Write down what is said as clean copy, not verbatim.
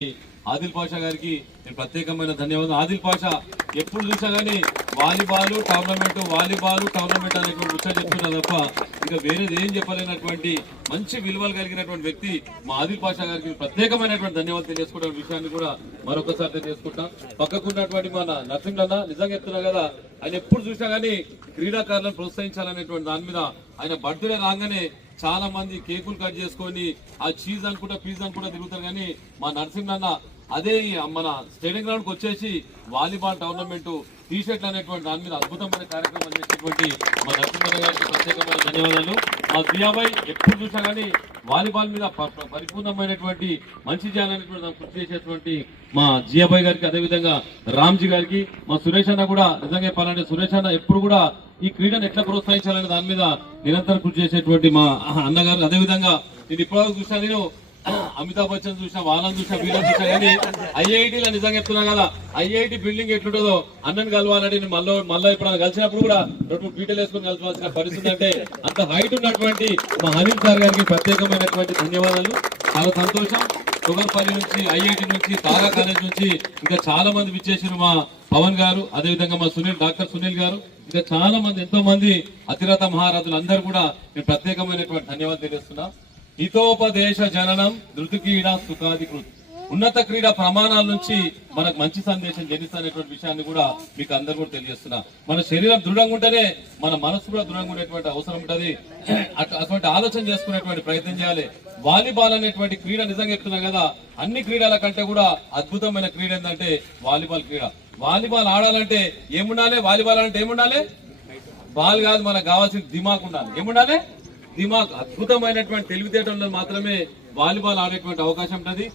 ఆదిల్ పాషా గారికి నేను ప్రత్యేకమైన ధన్యవాదాలు. ఆదిల్ పాషా ఎప్పుడు చూసా గానీ వాలీబాల్ టోర్నమెంట్ అనేటువంటి ముచ్చట చెప్తున్నా తప్ప ఇంకా వేరేది ఏం చెప్పలేనటువంటి మంచి విలువలు కలిగినటువంటి వ్యక్తి మా ఆదిల్ పాషా గారికి ప్రత్యేకమైనటువంటి ధన్యవాదాలు తెలియజేసుకుంటున్న విషయాన్ని కూడా మరొకసారి తెలియజేసుకుంటాం. పక్కకున్నటువంటి మన నరసింహన్న నిజంగా చెప్తున్నా కదా, ఆయన ఎప్పుడు చూసినా గానీ క్రీడాకారులను ప్రోత్సహించాలనేటువంటి దాని మీద ఆయన బర్త్డే రాగానే చాలా మంది కేకులు కట్ చేసుకొని ఆ చీజ్ అనుకుంటా పీజ్ అనుకుంటా తిరుగుతారు. కానీ మా నరసింహన్న అదే మన స్టేడియం గ్రౌండ్ కి వచ్చేసి వాలీబాల్ టోర్నమెంట్ టీ షర్ట్లు అనేటువంటి దాని మీద అద్భుతమైన కార్యక్రమం చేసినటువంటి మా నరసింహన్న గారికి ప్రత్యేకమైన ధన్యవాదాలు. మా జియాబాయ్ ఎప్పుడు చూసినా కానీ వాలీబాల్ మీద పరిపూర్ణమైనటువంటి మంచి చేయాలనేటువంటి కృషి చేసేటువంటి మా జియాబాయ్ గారికి, అదేవిధంగా రామ్జీ గారికి, మా సురేష్ అన్న కూడా నిజంగా చెప్పాలంటే సురేష్ అన్న ఎప్పుడు కూడా ఈ క్రీడను ఎట్లా ప్రోత్సహించాలనే దాని మీద నిరంతరం కృషి చేసేటువంటి మా అన్నగారు. అదేవిధంగా నేను ఇప్పటివరకు చూసినా, నేను అమితాబ్ బచ్చన్ చూసినా, వాళ్ళని చూసినా, వీళ్ళని చూసినా, కానీ ఐఐటీలో నిజంగా చెప్తున్నా కదా, ఐఐటి బిల్డింగ్ ఎట్లుంటుందో అన్నని కలవాలని మళ్ళీ ఇప్పుడు కలిసినప్పుడు కూడా 2 పీటలు వేసుకుని కలవాల్సిన పరిస్థితి. అంటే అంత హైట్ ఉన్నటువంటి మా హనీఫ్ సార్ గారికి ప్రత్యేకమైనటువంటి ధన్యవాదాలు. చాలా సంతోషం. షుగర్పల్లి నుంచి, ఐఐటి నుంచి, తారా కాలేజ్ నుంచి ఇంకా చాలా మంది విచ్చేసారు. మా పవన్ గారు, అదేవిధంగా మా డాక్టర్ సునీల్ గారు, ఇంకా చాలా మంది, ఎంతో మంది అతిరథ మహారాజులు అందరూ కూడా నేను ప్రత్యేకమైనటువంటి ధన్యవాదాలు తెలియజేస్తున్నా. హితోపదేశ జననం ధృతి క్రీడా సుఖాధికృతి. ఉన్నత క్రీడా ప్రమాణాల నుంచి మనకు మంచి సందేశం జనిస్తున్నటువంటి విషయాన్ని కూడా మీకు అందరూ కూడా తెలియజేస్తున్నా. మన శరీరం దృఢంగా ఉంటేనే మన మనసు కూడా దృఢంగా ఉండేటువంటి అవసరం ఉంటుంది. అటువంటి ఆలోచన చేసుకునేటువంటి ప్రయత్నం చేయాలి. వాలీబాల్ అనేటువంటి క్రీడ నిజంగా చెప్తున్నా కదా, అన్ని క్రీడల కంటే కూడా అద్భుతమైన క్రీడ ఏంటంటే వాలీబాల్ క్రీడ. వాలీబాల్ ఆడాలంటే ఏముండాలి? వాలీబాల్ అంటే ఏముండాలి? బాల్ కాదు, మనకు కావాల్సిన దిమాగ్ ఉండాలి. ఏముండాలి? దిమాగ్. అద్భుతమైనటువంటి తెలివితేటల్లో మాత్రమే వాలీబాల్ ఆడేటువంటి అవకాశం ఉంటుంది.